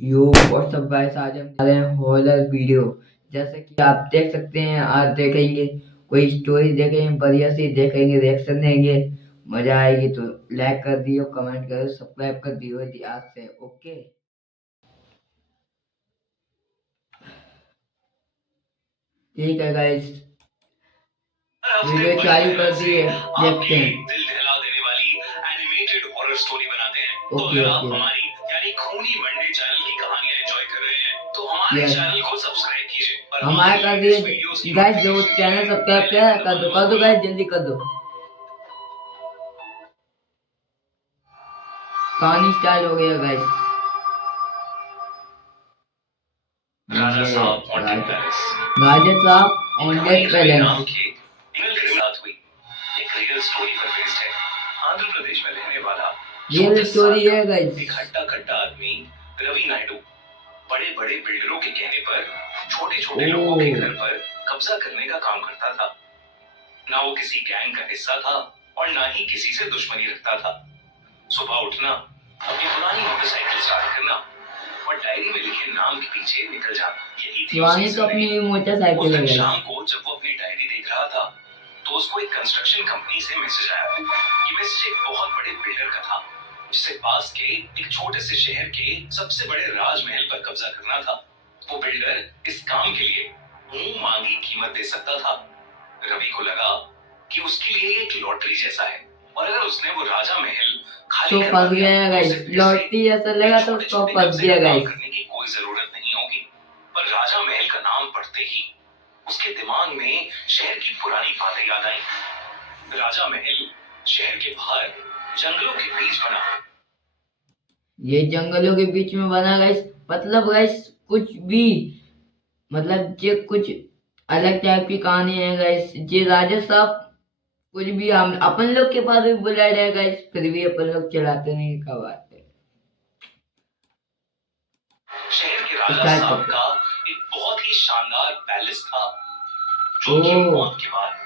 यो WhatsApp guys, आज हम बना रहे हैं हॉरर वीडियो। जैसे कि आप देख सकते हैं, आज देखेंगे कोई स्टोरी, देखेंगे बढ़िया सी, देखेंगे रिएक्शन देंगे, मजा आएगी। तो लाइक कर दियो, कमेंट करो, सब्सक्राइब कर दियो आज से। ओके, ठीक है गाइस, वीडियो चालू कर दिए, देखते हैं। दिल दहला देने वाली एनिमेटेड हॉरर स्टोरी बनाते हैं। तो ओके अगर आप ओके, हमारी यानी खूनी मंडे चैनल की कहानियां एंजॉय कर रहे हैं तो हमारे चैनल को सब्सक्राइब कीजिए और हमारा कर दिए गाइस, जो चैनल सब्सक्राइब किया है, कर दो गाइस, जल्दी कर दो। कहानी स्टार्ट हो गया गाइस। राजा साहब हॉन्टेड पैलेस। राजा साहब हॉन्टेड पैलेस नाम के ईमेल के साथ हुई एक रियल स्टोरी पर बेस्ड है। आंध्र प्रदेश में रहने वाला रियल स्टोरी है गाइस। एक हट्टा कट्टा आदमी रवि नायडू बड़े बड़े बिल्डरों के कहने पर छोटे छोटे लोगों के घर पर कब्जा करने का काम करता था। ना वो किसी गैंग का हिस्सा था और ना ही किसी से दुश्मनी रखता था। सुबह उठना, अपनी पुरानी मोटरसाइकिल स्टार्ट करना और डायरी में लिखे नाम के पीछे निकल जाना, यही थी पुरानी तो अपनी मोटरसाइकिल है। शाम को जब वो अपनी डायरी देख रहा था तो उसको एक कंस्ट्रक्शन कंपनी से मैसेज आया। ये मैसेज एक बहुत बड़े बिल्डर का था जिसे पास के एक छोटे से शहर के सबसे बड़े राजमहल पर कब्जा करना था। वो बिल्डर इस काम के लिए मुंह मांगी कीमत दे सकता था। रवि को लगा कि उसके लिए एक लॉटरी जैसा है और अगर उसने वो राजा महल खाली फंस गया गाइस, लॉटरी ऐसा लगा तो उसको फंस गया गाइस। करने की कोई जरूरत नहीं होगी। पर राजा महल का नाम पढ़ते ही उसके दिमाग में शहर की पुरानी बातें याद आई। राजा महल शहर के बाहर जंगलों के बीच बना। ये जंगलों के बीच में बना गाइस, मतलब गाइस कुछ भी, मतलब ये कुछ अलग टाइप की कहानी है गाइस। ये राजा साहब कुछ भी, हम अपन लोग के पास भी बुलेट है गाइस, फिर भी अपन लोग चलाते नहीं, क्या बात है। शहर के राजा साहब का एक बहुत ही शानदार पैलेस था जो कि मौत के बाद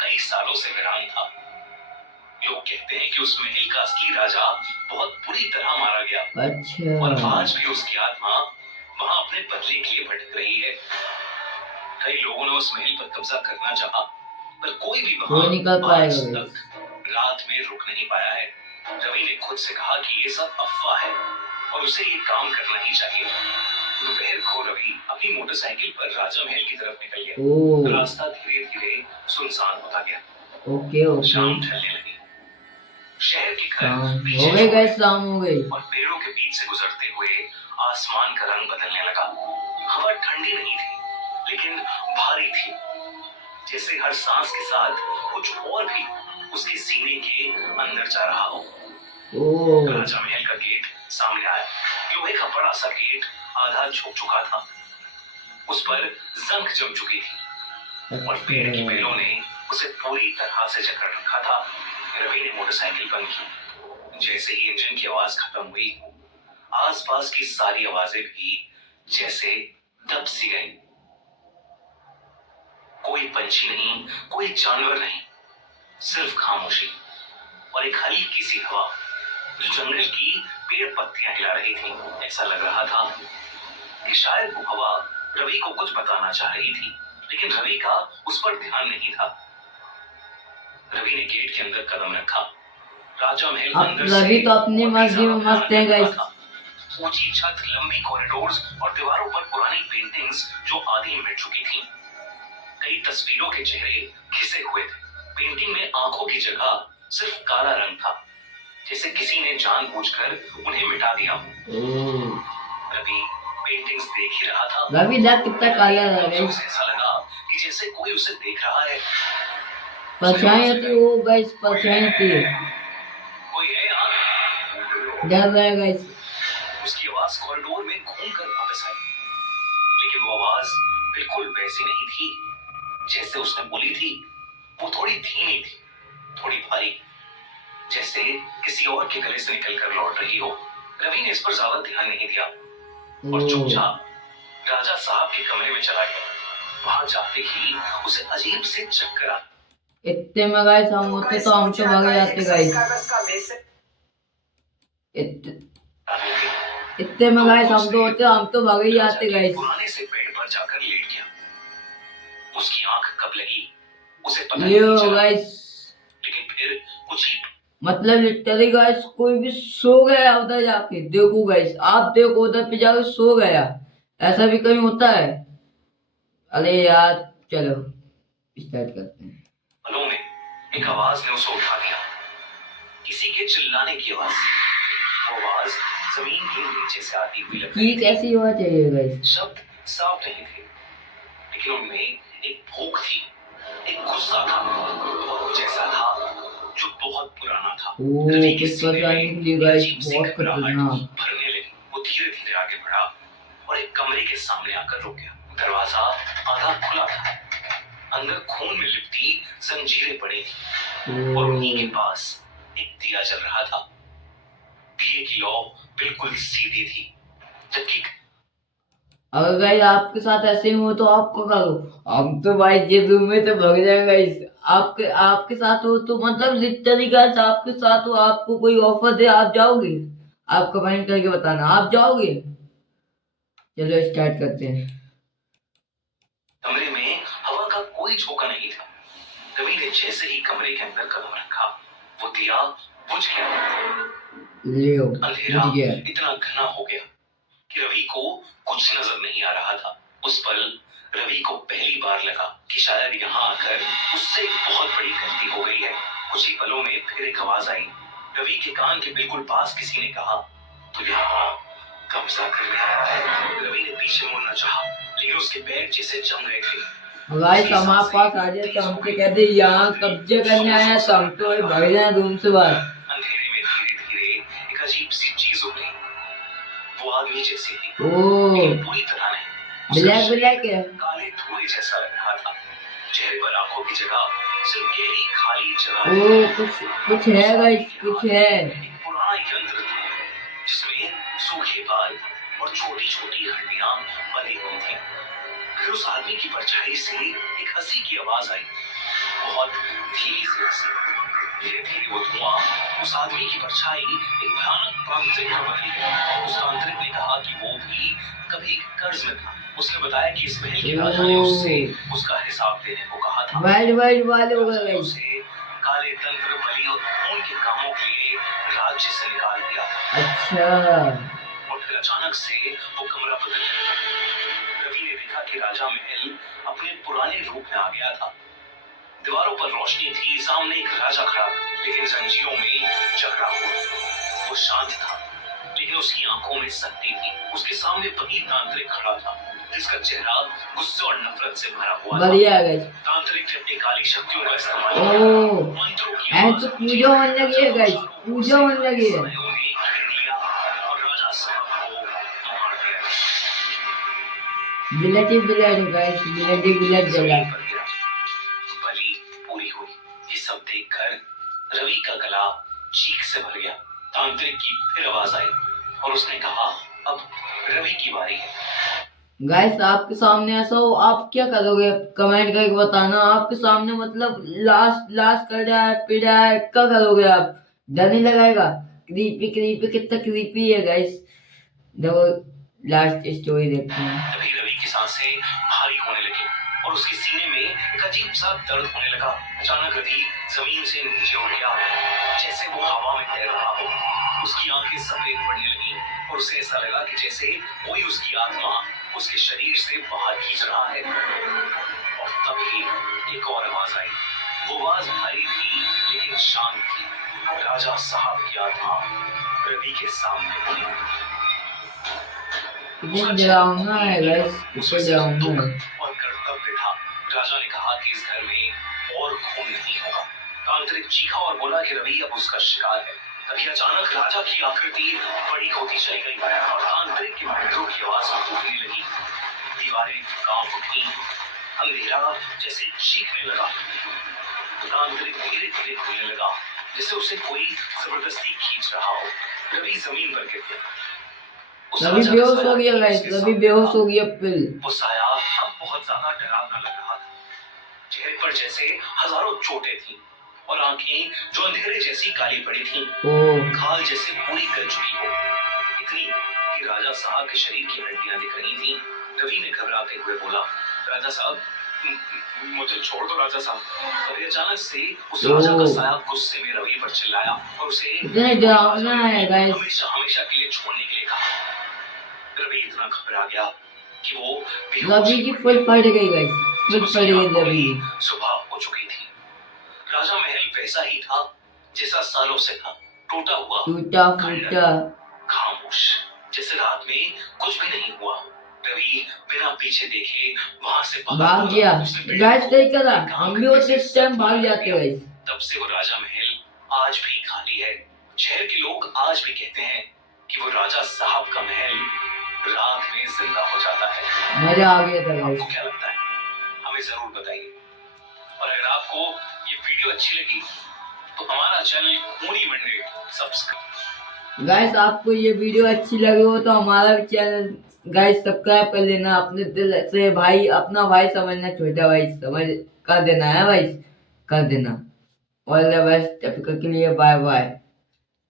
कई सालों से वीरान था। लोग कहते हैं कि उस महल का असली राजा बहुत बुरी तरह मारा गया। अच्छा। और आज भी उसकी आत्मा वहां अपने बदले के लिए भटक रही है। कई लोगों ने उस महल पर कब्जा करना चाहा पर कोई भी वहां आज तक रात में रुक नहीं पाया है। रवि ने खुद से कहा कि ये सब अफवाह है और उसे ये काम करना ही चाहिए। दोपहर को रवि अपनी मोटरसाइकिल पर राजा महल की तरफ निकल गया। रास्ता धीरे धीरे सुनसान होता गया। ओके ओके, शाम ढलने लगी। शहर के घर हो गए गए, शाम हो गई और पेड़ों के बीच से गुजरते हुए आसमान का रंग बदलने लगा। हवा ठंडी नहीं थी लेकिन भारी थी, जैसे हर सांस के साथ कुछ और भी उसके सीने के अंदर जा रहा हो। राजा महल का गेट सामने आया। लोहे का बड़ा सा गेट आधा झुक चुका था, उस पर जंग जम चुकी थी और पेड़ की बेलों ने उसे पूरी तरह से जकड़ रखा था। रवि ने मोटरसाइकिल बंद की। जैसे ही इंजन की आवाज खत्म हुई, आसपास की सारी आवाजें भी जैसे दब सी गईं। कोई पंछी नहीं, कोई जानवर नहीं, सिर्फ खामोशी और एक हल्की सी हवा जो जंगल की पेड़ पत्तियां हिला रही थी। ऐसा लग रहा था कि शायद वो हवा रवि को कुछ बताना चाह रही थी, लेकिन रवि का उस पर ध्यान नहीं था। रवि ने गेट के अंदर कदम रखा। राजा महल अंदर से रवि तो अपनी मर्जी में मस्त है गाइस। ऊंची छत, लंबी कॉरिडोर्स और दीवारों पर पुरानी पेंटिंग्स जो आधी मिट चुकी थीं। कई तस्वीरों के चेहरे घिसे हुए थे। पेंटिंग में आंखों की जगह सिर्फ काला रंग था, जैसे किसी ने जानबूझकर उन्हें मिटा दिया। रवि पेंटिंग्स देख ही रहा था। रवि देख कितना काला है। ऐसा लगा कि जैसे कोई उसे देख रहा है। परछाई होती वो गाइस, परछाई होती है। कोई है यहाँ? डर रहा है गाइस। उसकी आवाज कॉरिडोर में घूमकर वापस आई, लेकिन वो आवाज बिल्कुल वैसी नहीं थी जैसे उसने बोली थी। वो थोड़ी धीमी थी, थोड़ी भारी, जैसे किसी और के गले से निकलकर लौट रही हो। रवि ने इस पर ज्यादा ध्यान नहीं दिया और चुपचाप राजा साहब के कमरे में चला गया। वहां जाते ही उसे अजीब से चक्कर आ। इतने में गाइस हम होते तो हम तो भाग जाते गाइस। इतने में गाइस हम तो भाग ही राजा आते के गाइस। पुराने से बेड पर जाकर लेट गया। उसकी आंख कब लगी उसे पता ये नहीं चला, गाइस लेकिन फिर कुछ ही मतलब लिटरली गाइस कोई भी सो गया उधर जाके, देखो गाइस आप देखो उधर पे जाके सो गया, ऐसा भी कहीं होता है? अरे यार चलो स्टार्ट करते हैं। पलों में एक आवाज ने उसे उठा दिया, किसी के चिल्लाने की आवाज। वो आवाज जमीन के नीचे से आती हुई लग रही की थी। कैसी हुआ चाहिए गाइस? शब्द साफ नहीं थे, लेकिन उनमें एक भूख थी, एक गुस्सा था, और कुछ ऐसा था जो बहुत पुराना था। ओ रवि के कुछ सीने पता में निकली एक गाइस, अजीब सी बहुत घबराहट खतरनाक। भरने लगी। वो धीरे धीरे आगे बढ़ा और एक कमरे के सामने आकर रुक गया। दरवाजा आधा खुला था, अंदर खून में लिपटी जंजीरें पड़ी थी, और उन्हीं के पास एक दिया जल रहा था। दिए की लौ बिल्कुल सीधी थी, जबकि अगर गाइस आपके साथ ऐसे ही हो तो आप क्या करो? हम तो भाई ये रूम में तो भाग जाएंगे गाइस। आपके आपके साथ हो तो मतलब लिटरली गाइस आपके साथ हो, आपको कोई ऑफर दे आप जाओगे? आप कमेंट करके बताना आप जाओगे। चलो स्टार्ट करते हैं। कमरे में हवा का कोई झोंका नहीं था। रवि ने जैसे ही कमरे के अंदर कदम रखा, वो दिया बुझ गया। लियो अंधेरा बुझ गया। इतना घना हो गया कि रवि को कुछ नजर नहीं आ रहा था। उस पल रवि को पहली बार लगा कि शायद यहाँ आकर उससे एक बहुत बड़ी गलती हो गई है। कुछ ही पलों में फिर एक आवाज आई। रवि के कान के बिल्कुल पास किसी ने कहा, तो यहाँ कब्जा करने आया है। रवि ने पीछे मुड़ना चाहा, लेकिन उसके पैर जैसे जम गए थे। गाइस हमारे पास आ जाए तो हमसे कहते यहाँ कब्जे करने आए हैं तो हम तो भाई भाग जाए रूम से बाहर। अंधेरे में धीरे धीरे एक अजीब सी चीज उभरी। वो आदमी जैसी थी, ओ लेकिन पूरी तरह नहीं। उसका ब्लैक शरीर ब्लैक है। काले धुएं जैसा लग रहा था। चेहरे पर आंखों की जगह सिर्फ गहरी खाली जगह ओ थी। कुछ है गाइस, कुछ है। एक पुराना यंत्र था, जिसमें सूखे बाल और छोटी छोटी हड्डियां बनी हुई थी। फिर उस आदमी की परछाई से एक हंसी की आवाज आई, बहुत धीमी सी हंसी। धीरे धीरे वो धुआं उस आदमी की परछाई एक भयानक तांत्रिक में बदल गया। उस तांत्रिक ने कहा कि वो भी कभी कर्ज में था। उसने बताया कि इस महल के राजा ने उससे उसका हिसाब देने को कहा था। वाइल्ड वाइल्ड वाले हो राजा गए ने गाइस। उसे काले तंत्र, बलि और खून के कामों के लिए राज्य से निकाल दिया था। अच्छा और फिर अचानक से वो कमरा बदल गया। रवि ने देखा कि राजा महल अपने पुराने रूप में आ गया था। दीवारों पर रोशनी थी, सामने एक राजा खड़ा था, लेकिन जंजीरों में जकड़ा हुआ। वो शांत था, लेकिन उसकी आंखों में शक्ति थी। उसके सामने वही तांत्रिक खड़ा था, जिसका चेहरा गुस्से और नफरत से भरा हुआ था। बढ़िया है गाइस। तांत्रिक ने अपनी काली शक्तियों का इस्तेमाल ओ किया। मंत्रों की एंड आवाज तो गूंजी। पूजा होने लगी है गाइस, चारों ओर पूजा से होने लगी है। सायों ने घेर लिया और राजा साहब को मार दिया। ब्लड ही ब्लड है गाइस, ब्लड ही ब्लड जला। जमीन पर गिरा, बलि पूरी हुई। ये सब देखकर रवि का गला चीख से भर गया। तांत्रिक की फिर आवाज आई और उसने कहा, अब रवि की बारी है। गाइस आपके सामने ऐसा हो आप क्या करोगे? कमेंट करके बताना। आपके सामने मतलब लास्ट लास्ट कर रहा है, पी रहा है, क्या करोगे आप? डर नहीं लगाएगा? क्रीपी क्रीपी कितना क्रीपी है गाइस। देखो लास्ट स्टोरी देखते हैं। तभी रवि की सांसें भारी होने लगी और उसके सीने में एक अजीब सा दर्द होने लगा। अचानक रवि जमीन से नीचे उड़ गया, जैसे वो हवा में तैर रहा हो। उसकी आंखें सफेद पड़ने लगी और उसे ऐसा लगा कि जैसे कोई उसकी आत्मा उसके शरीर से बाहर खींच रहा है। और तभी एक और आवाज आई। वो आवाज भारी थी लेकिन शांत थी। राजा साहब की आत्मा रवि के सामने थी। कितने डरावना है गाइस, कितने डरावना है। और कर्तव्य था। राजा ने कहा कि इस घर में और खून नहीं होगा। तांत्रिक चीखा और बोला कि रवि अब उसका शिकार है। तभी अचानक राजा की आकृति बड़ी होती चली गई और तांत्रिक के मंत्रों की आवाज टूटने लगी। दीवारें कांप उठी, अंधेरा जैसे चीखने लगा। तांत्रिक धीरे धीरे खुलने लगा, जैसे उसे कोई जबरदस्ती खींच रहा हो। रवि जमीन पर गिर गया। रवि बेहोश हो गया गाइस, रवि बेहोश हो गया। फिर वो साया अब बहुत ज्यादा डरावना लग रहा था। चेहरे पर जैसे हजारों चोटें थी और आंखें जो अंधेरे जैसी काली पड़ी थी। ओ खाल जैसे पूरी गल चुकी हो, इतनी कि राजा साहब के शरीर की हड्डियां दिख रही थी। रवि ने घबराते हुए बोला, राजा साहब, मुझे छोड़ दो राजा साहब। तभी अचानक से उस राजा का साया गुस्से में रवि पर चिल्लाया और उसे इतने डरावना है गाइस। हमेशा हमेशा के लिए छोड़ने के लिए कहा। रवि इतना घबरा गया कि वो रवि की फुल फट गई गाइस, फुल फट गई रवि। सुबह हो चुकी थी। राजा महल वैसा ही था जैसा सालों से था, टूटा हुआ, टूटा फूटा, खामोश, जैसे रात में कुछ भी नहीं हुआ। रवि बिना पीछे देखे वहां से भाग गया गाइस। सही करा, हम भी होते इस टाइम भाग जाते गाइस। तब से वो राजा महल आज भी खाली है। शहर के लोग आज भी कहते हैं कि वो राजा साहब का महल रात में जिंदा हो जाता है। मजा आ गया था गाइस। आपको क्या लगता है, हमें जरूर बताइए। और अगर आपको ये वीडियो अच्छी लगी तो हमारा चैनल खूनी मंडे सब्सक्राइब। गाइस आपको ये वीडियो अच्छी लगी हो तो हमारा चैनल गाइस सब्सक्राइब कर लेना। अपने दिल से भाई, अपना भाई समझना, छोटा भाई समझ कर देना है भाई, कर देना। ऑल द बेस्ट, तब तक के लिए बाय बाय।